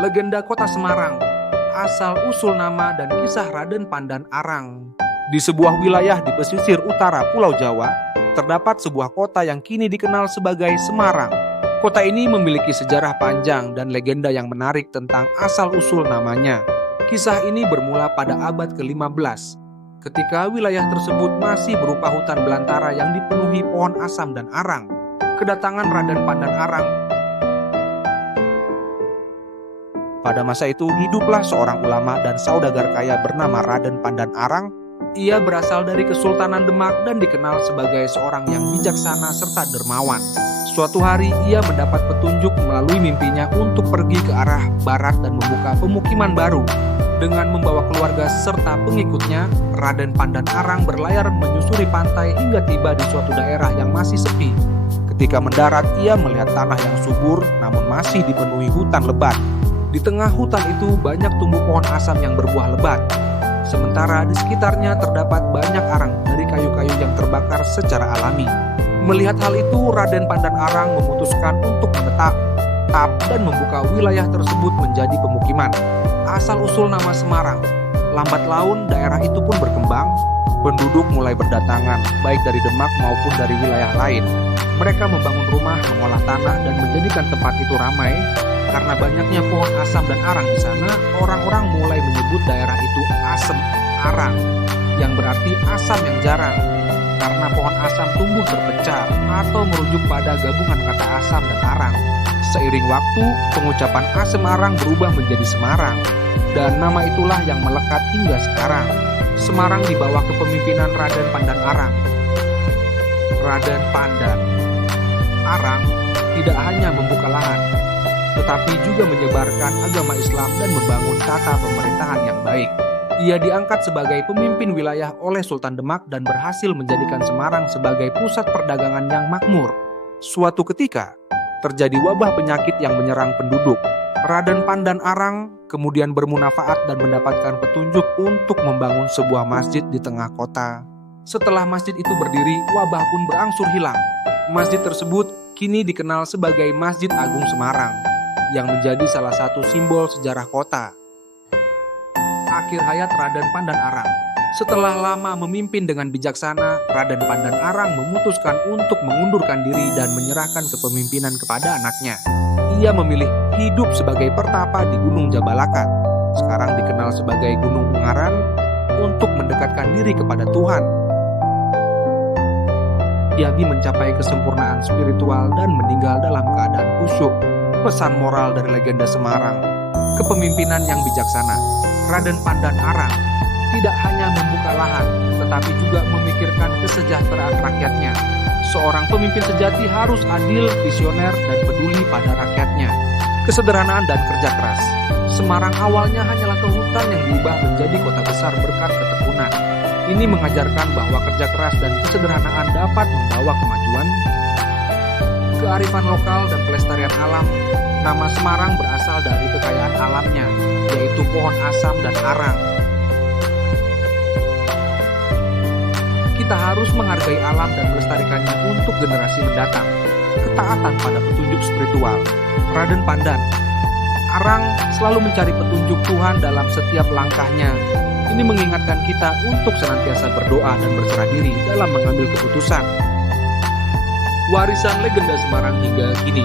Legenda Kota Semarang, asal-usul nama dan kisah Raden Pandan Arang. Di sebuah wilayah di pesisir utara Pulau Jawa, terdapat sebuah kota yang kini dikenal sebagai Semarang. Kota ini memiliki sejarah panjang dan legenda yang menarik tentang asal-usul namanya. Kisah ini bermula pada abad ke-15, ketika wilayah tersebut masih berupa hutan belantara yang dipenuhi pohon asam dan arang. Kedatangan Raden Pandan Arang. Pada masa itu hiduplah seorang ulama dan saudagar kaya bernama Raden Pandan Arang. Ia berasal dari Kesultanan Demak dan dikenal sebagai seorang yang bijaksana serta dermawan. Suatu hari ia mendapat petunjuk melalui mimpinya untuk pergi ke arah barat dan membuka pemukiman baru. Dengan membawa keluarga serta pengikutnya, Raden Pandan Arang berlayar menyusuri pantai hingga tiba di suatu daerah yang masih sepi. Ketika mendarat, ia melihat tanah yang subur namun masih dipenuhi hutan lebat. Di tengah hutan itu banyak tumbuh pohon asam yang berbuah lebat. Sementara di sekitarnya terdapat banyak arang dari kayu-kayu yang terbakar secara alami. Melihat hal itu, Raden Pandan Arang memutuskan untuk menetap dan membuka wilayah tersebut menjadi pemukiman. Asal-usul nama Semarang, lambat laun daerah itu pun berkembang. Penduduk mulai berdatangan, baik dari Demak maupun dari wilayah lain. Mereka membangun rumah, mengolah tanah, dan menjadikan tempat itu ramai. Karena banyaknya pohon asam dan arang di sana, orang-orang mulai menyebut daerah itu Asem Arang, yang berarti asam yang jarang. Karena pohon asam tumbuh terpecah atau merujuk pada gabungan kata asam dan arang. Seiring waktu, pengucapan Asem Arang berubah menjadi Semarang, dan nama itulah yang melekat hingga sekarang. Semarang di bawah kepemimpinan Raden Pandan Arang. Raden Pandan Arang tidak hanya membuka lahan, tetapi juga menyebarkan agama Islam dan membangun tata pemerintahan yang baik. Ia diangkat sebagai pemimpin wilayah oleh Sultan Demak dan berhasil menjadikan Semarang sebagai pusat perdagangan yang makmur. Suatu ketika, terjadi wabah penyakit yang menyerang penduduk. Raden Pandan Arang kemudian bermunafaat dan mendapatkan petunjuk untuk membangun sebuah masjid di tengah kota. Setelah masjid itu berdiri, wabah pun berangsur hilang. Masjid tersebut kini dikenal sebagai Masjid Agung Semarang, yang menjadi salah satu simbol sejarah kota. Akhir hayat Raden Pandan Arang. Setelah lama memimpin dengan bijaksana, Raden Pandan Arang memutuskan untuk mengundurkan diri dan menyerahkan kepemimpinan kepada anaknya. Ia memilih hidup sebagai pertapa di Gunung Jabalakat, sekarang dikenal sebagai Gunung Ungaran, untuk mendekatkan diri kepada Tuhan. Yagi mencapai kesempurnaan spiritual dan meninggal dalam keadaan khusyuk. Pesan moral dari legenda Semarang, kepemimpinan yang bijaksana. Raden Pandan Arang tidak hanya membuka lahan, tetapi juga memikirkan kesejahteraan rakyatnya. Seorang pemimpin sejati harus adil, visioner, dan peduli pada rakyatnya. Kesederhanaan dan kerja keras. Semarang awalnya hanyalah hutan yang diubah menjadi kota besar berkat ketekunan. Ini mengajarkan bahwa kerja keras dan kesederhanaan dapat membawa kemajuan. Kearifan lokal dan pelestarian alam. Nama Semarang berasal dari kekayaan alamnya, yaitu pohon asam dan arang. Kita harus menghargai alam dan melestarikannya untuk generasi mendatang. Ketaatan pada petunjuk spiritual. Raden Pandan Arang selalu mencari petunjuk Tuhan dalam setiap langkahnya. Ini mengingatkan kita untuk senantiasa berdoa dan berserah diri dalam mengambil keputusan. Warisan legenda Semarang hingga kini.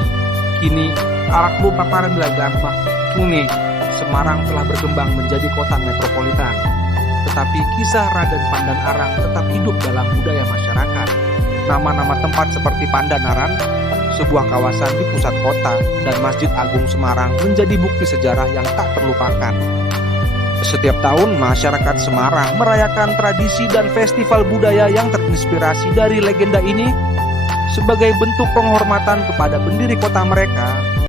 Kini, alakmu paparan belagambah. Kini, Semarang telah berkembang menjadi kota metropolitan. Tetapi kisah Raden Pandan Arang tetap hidup dalam budaya masyarakat. Nama-nama tempat seperti Pandanaran, sebuah kawasan di pusat kota, dan Masjid Agung Semarang menjadi bukti sejarah yang tak terlupakan. Setiap tahun, masyarakat Semarang merayakan tradisi dan festival budaya yang terinspirasi dari legenda ini sebagai bentuk penghormatan kepada pendiri kota mereka